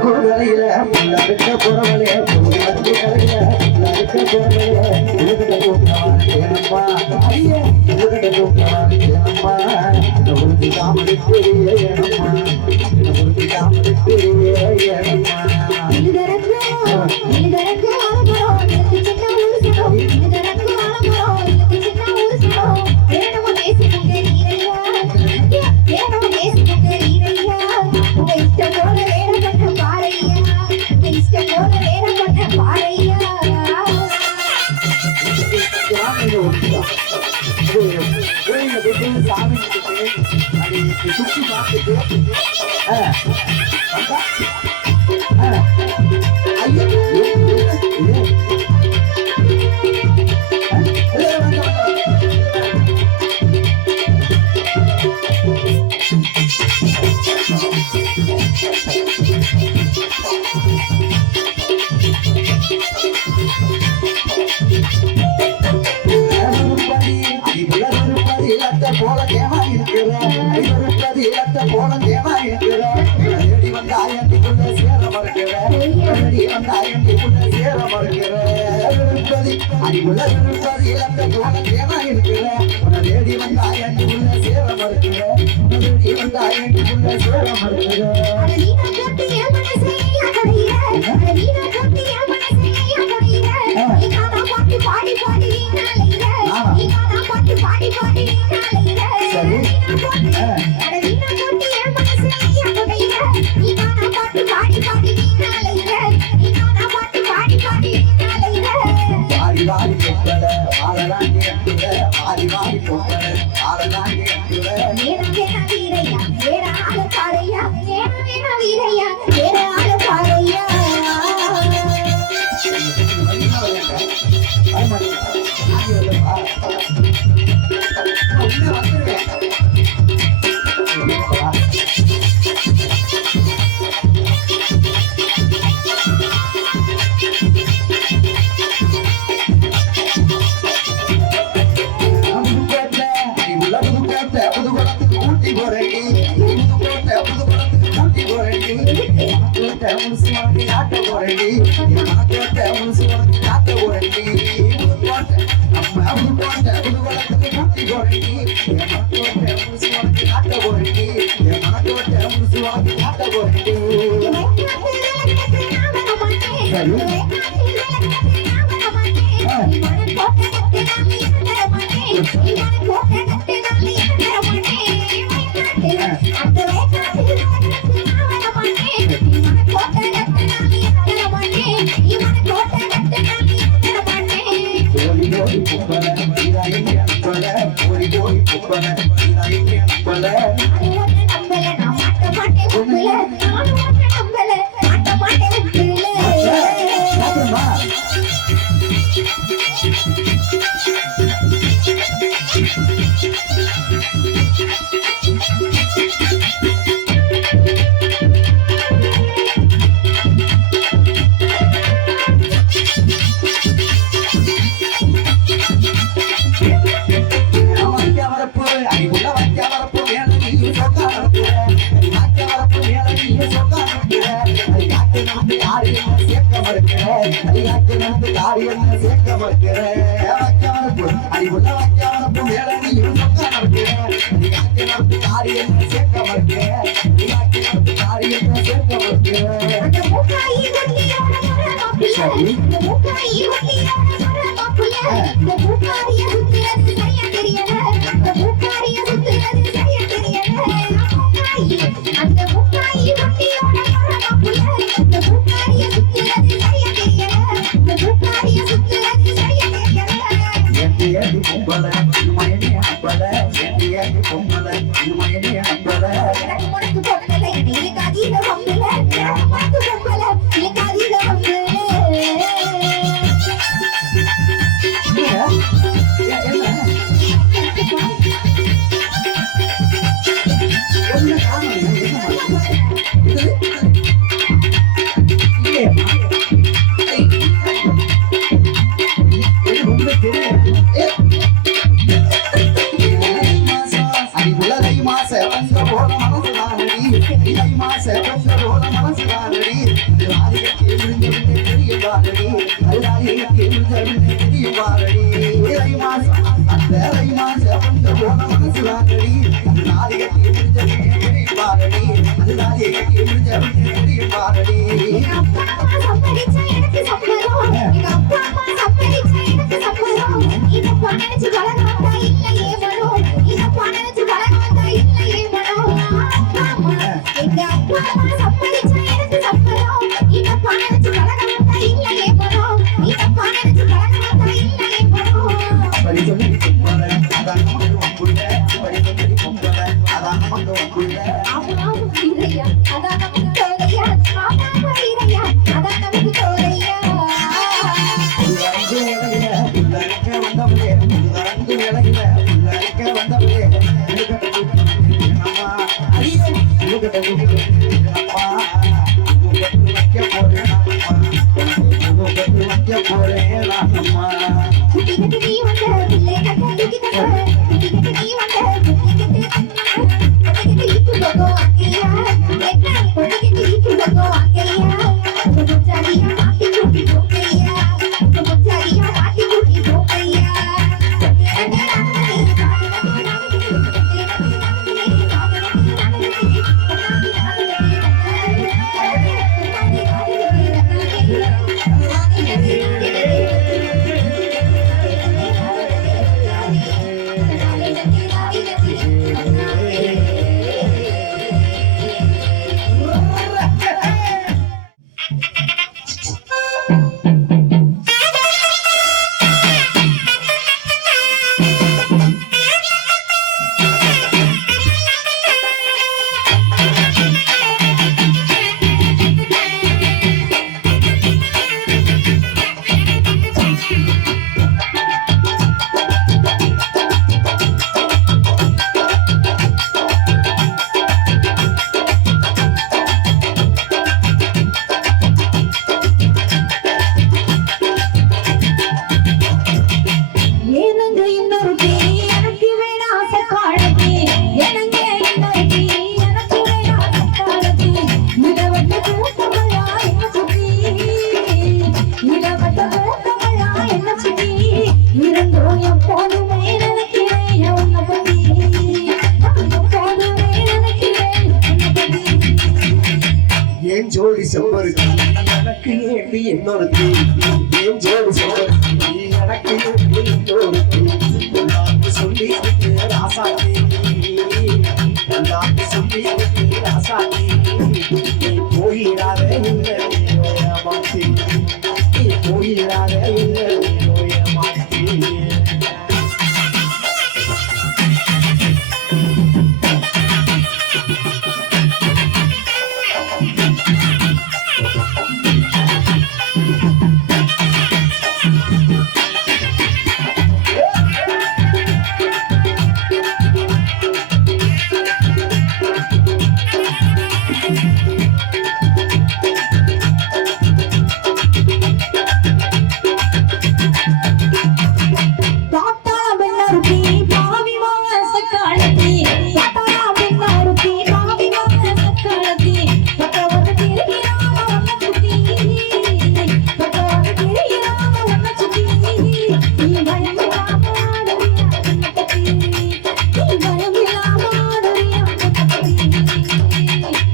குருகலையில புல்லறுக்க போறவளே புல்லறுக்க போறவளே உலகத்தை கூட்டவா ஏனம்மா ஐயே உலகத்தை கூட்டவா ஏனம்மா புரிஞ்சுக்காம இருக்கிறியே ஏனம்மா என்ன புரிஞ்சுக்காம இருக்கிறியே ஏனம்மா சாமி சுற்றி பார்த்துட்டு போல தேமா இருக்கிற போல தேமா இருக்கிற தேடி வந்த ஆயண்டிக்குள்ள சேர மறுக்கிற தேடி வந்த ஆயண்டிக்குள்ள சேர மறுக்கிற விருப்பதி அறிவுள்ள விருப்பதி இழந்த போல தேமா இருக்கிற தேடி வந்த ஆயண்டிக்குள்ள சேர மறுக்கிற தேடி வந்த ஆயண்டிக்குள்ள சேர மறுக்கிற பாடி பாடி அந்த மனசு வாங்கடி அது நாதி கட்டி முடிஞ்ச பாரடி அது நாதி கட்டி முடிஞ்ச பாரடி எங்க அப்பா அம்மா சம்மதிச்சா எனக்கு சம்மதம். எங்க அப்பா அம்மா சம்மதிச்சா எனக்கு சம்மதம். இத பண்ணனிச்சு பழக வந்தா இல்லையே மனம். இத பண்ணனிச்சு பழக வந்தா இல்லையே மனம். ஆமா. எங்க அப்பா அம்மா சம்மதிச்சா எனக்கு சம்மதம். இத பண்ணனிச்சு பழக வந்தா இல்லையே மனம். இத பண்ணனிச்சு பழக வந்தா இல்லையே மனம். படி சொல்லி பொம்பளை அதான் நமக்கு புள்ள படி சொல்லி பொம்பளை அதான் நமக்கு புள்ள ஆமா வீரையா அதான் நமக்கு தோலையா. ஆமா வீரையா அதான் நமக்கு தோலையா. குட்டி கட்டி நீ வந்த பிள்ளை கட்ட தூக்கி தந்த. குட்டி கட்டி நீ வந்த பிள்ளை கட்டி கட்டி இட்டு போகோ அக்கையா. என்ன குட்டி கட்டி இட்டு போகோ அக்கையா. முச்சாரியா மாட்டி கூட்டி போகையா. முச்சாரியா மாட்டி கூட்டி போகையா. ஏனங்க இன்னொருத்தி எனக்கு வேணா சக்காலத்தி. ஏனங்க இன்னொருத்தி எனக்கு வேணா சக்காலத்தி. நிலவட்ட கூட்டமல்லா என்ன சுத்தி. நிலவட்ட கூட்டமல்லா என்ன சுத்தி. இருந்தோம் எப்போதுமே நினைக்கிறேன் உன்னை பத்தி. எப்போதுமே நினைக்கிறேன் உன்னை பத்தி. ஏன் ஜோடி செம்பருத்தி எனக்கு ஏண்டி இன்னொருத்தி ஏன் ஜோடி செம்பருத்தி எனக்கு ஏண்டி இன்னொருத்தி எல்லாருக்கும் சொல்லி ராசாத்தி எல்லாருக்கும் சொல்லி ராசாத்தி நீ போயிடாத இல்லை ஏமாத்தி நீ போயிடாத இல்லை ஏமாத்தி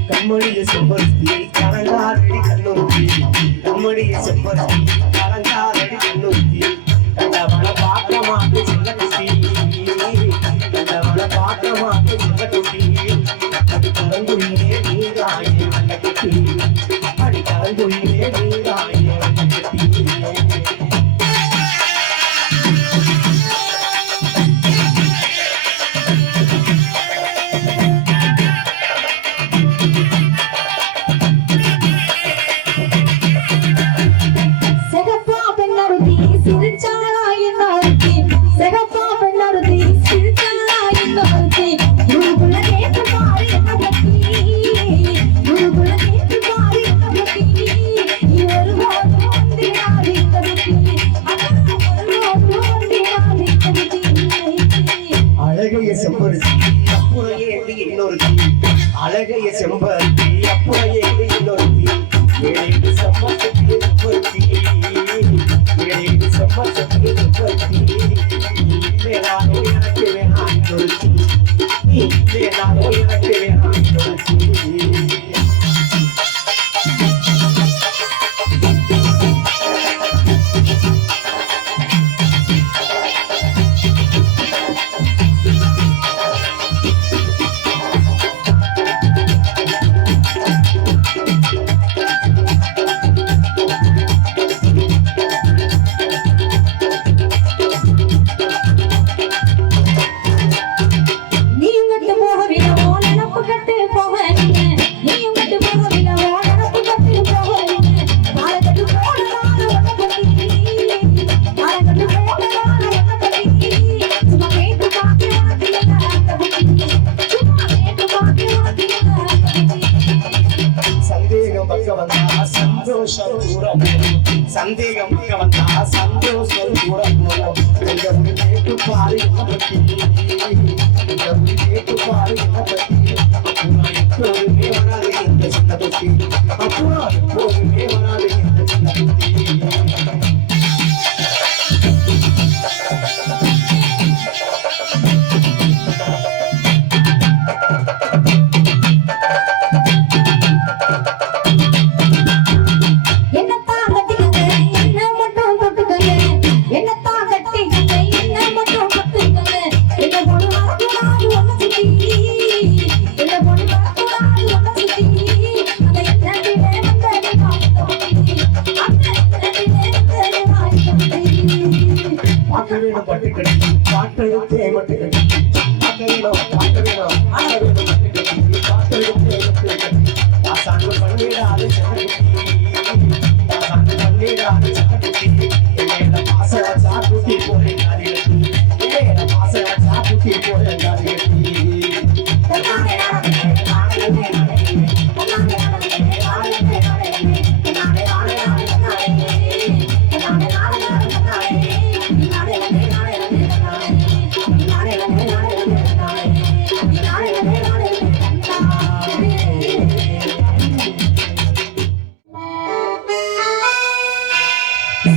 கண்மணிய செம்பருத்தி கலங்காரடி கண்ணொருத்தி கண்மணிய செம்பருத்தி கலங்காரடி கண்ணொருத்தி கண்டவன பார்க்க மாட்டு சின்ன குட்டி கண்டவன பார்க்க மாட்டு சின்ன குட்டி அடி கலங்குயிலே நீராயே நல்ல குட்டி அடி கலங்குயிலே நீராயே நல்ல குட்டி அழகைய செம்பருத்தி அப்புறம் ஏண்டி இன்னொருத்தி அழகைய செம்பருத்தி அப்புறம் ஏண்டி இன்னொருத்தி ஏழு சம்மத்துக்கு செம்பருத்தி ஏழு சம்மத்துக்கு செம்பருத்தி வேணாம் எனக்கு வேணாம் இன்னொருத்தி நீ இல்லைனாலோ எனக்கு வேணாம் சந்தேகம் வந்தா சந்தோஷம் கூட போகும் கேட்டு பாரு பத்தி கேட்டு பாரு பத்தி எப்போதுமே வராது இந்த சின்ன பத்தி அப்புறம் எப்போதுமே வராது இந்த சின்ன பத்தி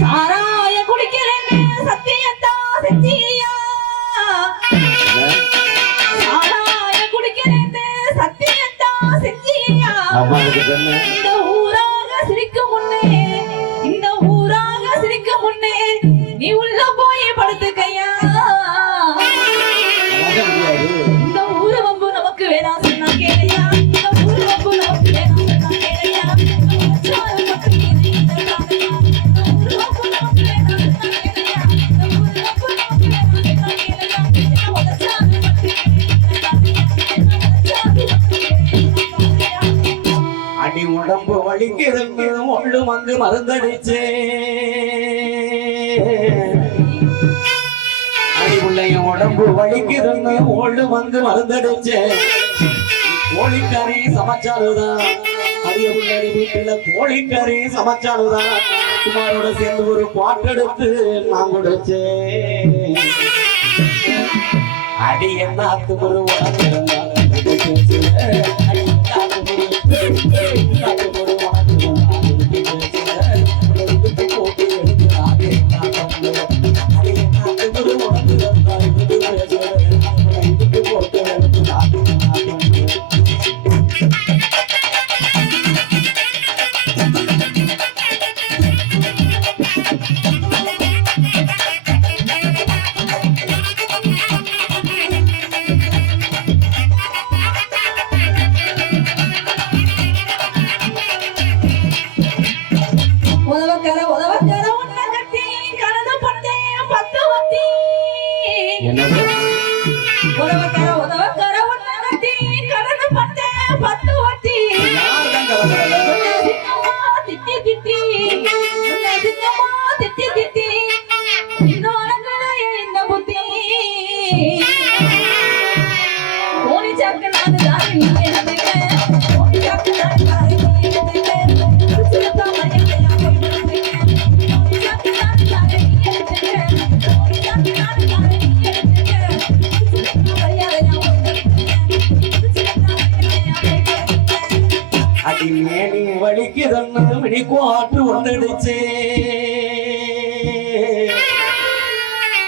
சாராய குடிக்கிறேன்னு சத்தியத்தா செஞ்சியா சாராய குடிக்கிறேன்னு சத்தியத்தா செஞ்சியா இந்த ஊராக சிரிக்கும் முன்னே இந்த ஊராக சிரிக்கும் முன்னே நீ உள்ள போய் படுத்துக்கையா இந்த ஊரு வம்பு நமக்கு வேணாம் சொன்னா கேளையா இந்த ஊரு வம்பு நமக்கு வேணாம் சொன்னா கேளையா அடி உடம்பு வலிக்குதுன்னு ஒண்ணு வந்து மருந்தடிச்சே அடி உள்ளைய உடம்பு வலிக்குதுன்னு ஒண்ணு வந்து மருந்தடிச்சே கோழிக்கறி சமைச்சாலுதான் அரிய உள்ளடி வீட்டுல கோழிக்கறி சமைச்சாலுதான் குமாரோட சேர்ந்து ஒரு பாட்டெடுத்து நான் கொடுச்சேன் அடி என்னாத்து ஒரு உடம்பு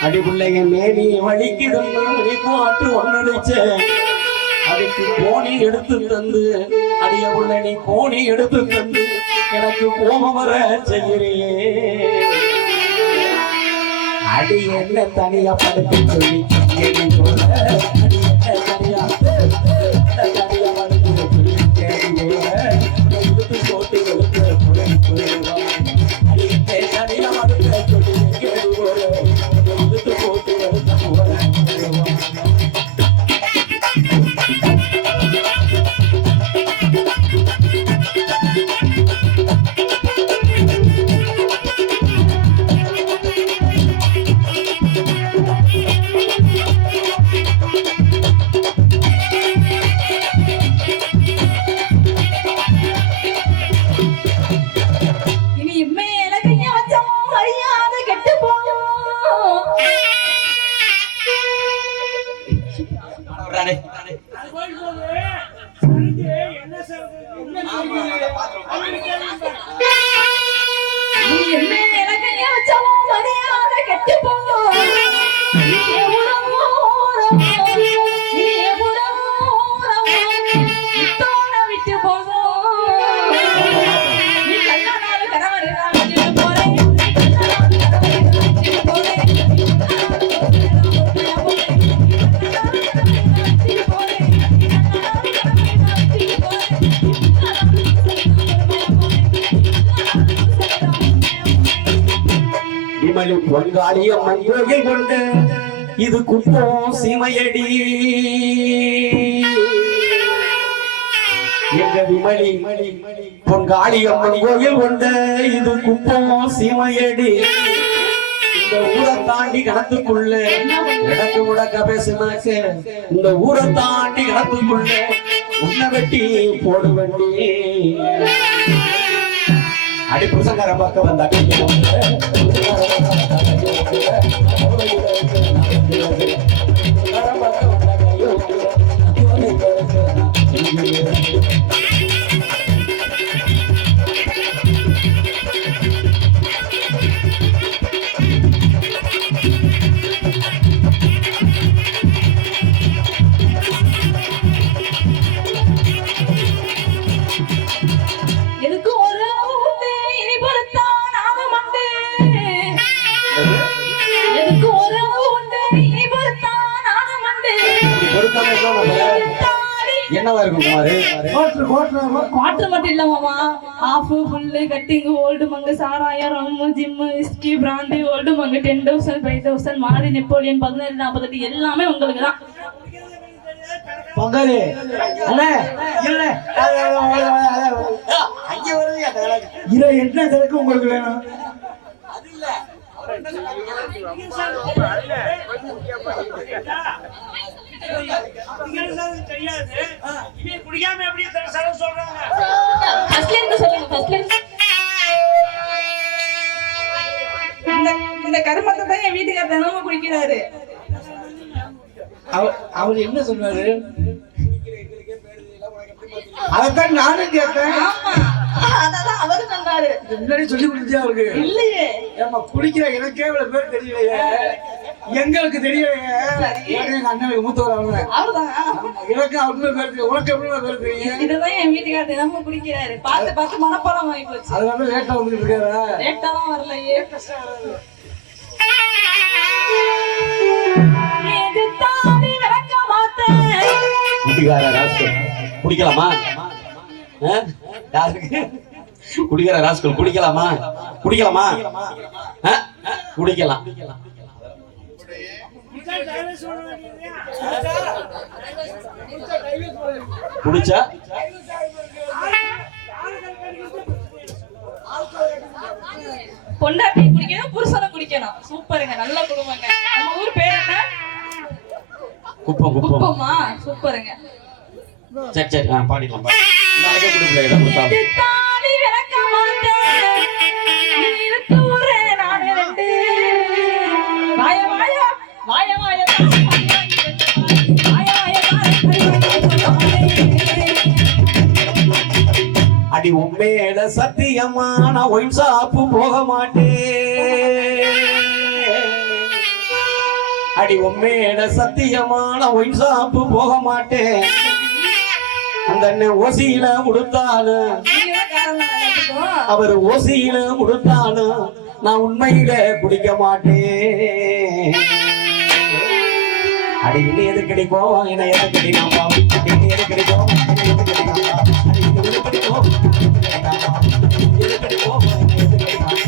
அடி பிள்ளைங்க மேனி வலிக்குதுன்னு காற்று ஒன்னடிச்ச அதுக்கு கோணி எடுத்து தந்து அடிய உள்ள நீ கோணி எடுத்து தந்து எனக்கு கோபம் வர செய்கிறியே அடி என்ன தனியா படுத்து சொல்லி கேள்வி போல அடி என்ன தனியா படுத்து சொல்லி கேள்வி போல எடுத்து போட்டு எடுத்து அடி என்ன தனியா படுத்து சொல்லி கேள்வி போல எடுத்து போட்டு எடுத்து போல பொங்காளியம்மன் கோயில் கொண்டு இது குப்பம் சீமையடி எங்க விமலி பொங்காளியம்மன் கோயில் கொண்டு இது குப்பம் சீமையடி இந்த ஊரை தாண்டி கணத்துக்குள்ள இடக்கு முடக்க பேசுனாக்க இந்த ஊரை தாண்டி கணத்துக்குள்ள உன்னை வெட்டி போடு வண்டி அடி புருஷங்கார பக்கம் வந்தா என்னவா இருக்கும் குவார்டர் மட்டும் இல்ல மாமா ஆஃப் ஃபுல்லு கட்டிங் ஓல்டு மங்கு சாராயம் ரம்மு ஜிம்மு விஸ்கி பிராந்தி ஓல்டு மங்கு 10,000 5,000 மாறி நெப்போலியன் 1748 எல்லாமே உங்களுக்கு தான் பொங்கல் அண்ணே இல்ல இத என்ன திறக்கு உங்களுக்கு வேணும் அது இல்ல இந்த கருமத்தை தான் என் வீட்டுக்கார தினமும் குடிக்கிறாரு அவர் என்ன சொன்னாரு அதான் நானும் கேட்டேன் அதான் அவரு சொன்னாரு முன்னாடி சொல்லி கொடுத்தியா அவருக்கு இல்லையே ஏமா குடிக்கிற எனக்கே இவ்வளவு பேர் தெரியலையே எங்களுக்கு தெரியலையே எங்க அண்ணனுக்கு மூத்தவர் அவங்க எனக்கு அவருமே பேர் தெரியும் உனக்கு எப்படி பேர் தெரியும் இதுதான் என் வீட்டுக்கார தினமும் குடிக்கிறாரு பார்த்து பார்த்து மனப்பாடம் வாங்கி போச்சு அதனால லேட்டா வந்துட்டு இருக்காரா லேட்டா தான் வரலையே குடிக்கலாமா யாருக்கு குடிக்கிற ராஸ்கல் குடிக்கலாமா குடிக்கலாமா குடிக்கலாம் குடிச்சா பொண்டாட்டி குடிக்கணும் புருஷனும் குடிக்கணும் சூப்பருங்க நல்ல குடும்பங்க நம்ம ஊர் பேர் என்ன குப்பம் குப்பமா சூப்பருங்க சரி சரி பாடிக்கலாம் நாளைக்கே குடிக்கல தாடி விளக்க மாட்டேன் நீ இருக்கு ஊரே நான் ரெண்டு வாய வாய வாய வாய அடி உண்மையில சத்தியமா நான் ஒயின் ஷாப்பு போக மாட்டேன் அடி உண்மையில சத்தியமான ஒயின் ஷாப்பு போக மாட்டேன் அந்த அண்ணன் ஓசியில கொடுத்தாலும் அவர் ஓசியில கொடுத்தாலும் நான் உண்மையில குடிக்க மாட்டேன் அடி இன்னும் எது கிடைக்கும் என்ன எது கிடைக்காமா இன்னும் எது கிடைக்கும் என்ன எது கிடைக்காமா அடி இன்னும் எது கிடைக்கும் எது கிடைக்கும் எது கிடைக்காமா